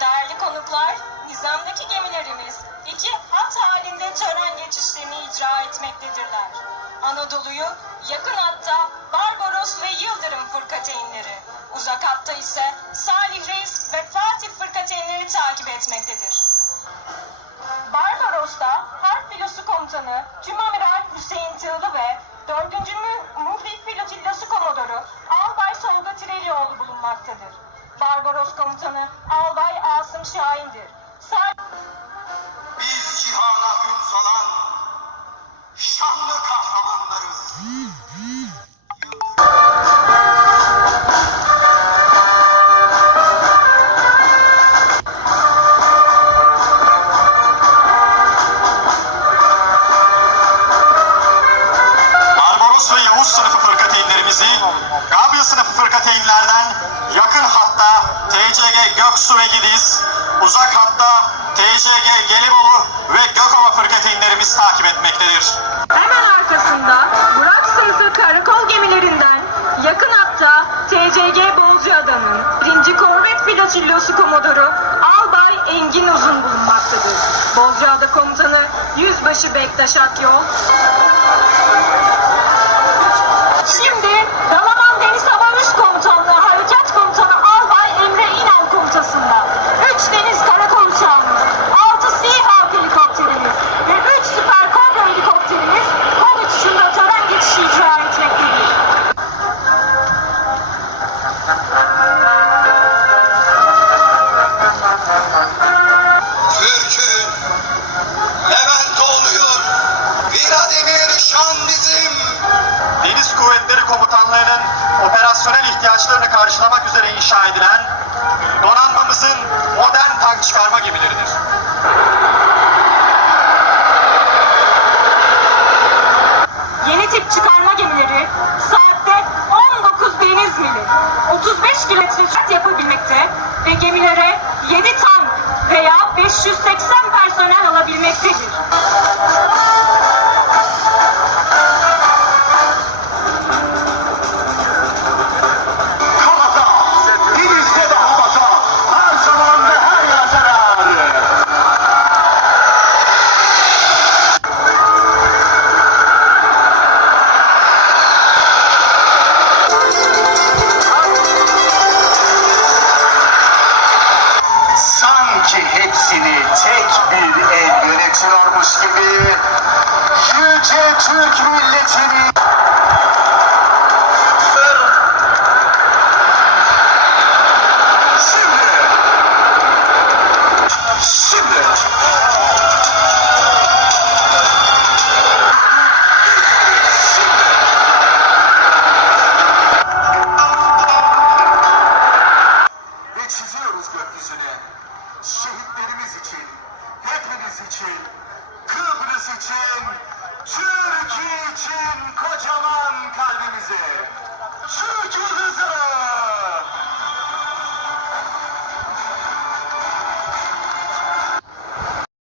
Değerli konuklar, nizamdaki gemilerimiz iki hat halinde tören geçişlerini icra etmektedirler. Anadolu'yu yakın hatta Barbaros ve Yıldırım fırkateynleri, uzak hatta ise Salih Reis ve Fatih fırkateynleri takip etmektedir. Barbaros'ta Harp Filosu Komutanı Tümamiral Hüseyin Tığlı ve 4. Mü Muhrif Filotillası Komodoru Albay Tolga Tirelioğlu bulunmaktadır. Barbaros Komutanı Albay Asım Şahin'dir. Sa- Biz cihana ün salan şanlı kahramanlarız. Ve Yavuz sınıfı fırkateynlerimizi Gabriel sınıfı fırkateynlerden yakın hatta TCG Göksu ve Gidiz, uzak hatta TCG Gelibolu ve Gökova fırkateynlerimiz takip etmektedir. Hemen arkasında Burak sınıfı karakol gemilerinden yakın hatta TCG Bozcaada'nın 1. Korvet Filotillosu Komodoru Albay Engin Uzun bulunmaktadır. Bozcaada Komutanı Yüzbaşı Bektaş Akyol. Şimdi ihtiyaçlarını karşılamak üzere inşa edilen donanmamızın modern tank çıkarma gemileridir. Yeni tip çıkarma gemileri saatte 19 deniz mili, 35 kilometre sürat yapabilmekte ve gemilere 7 tank veya 580 personel alabilmektedir. Sanki hepsini tek bir el yönetiyormuş gibi. Yüce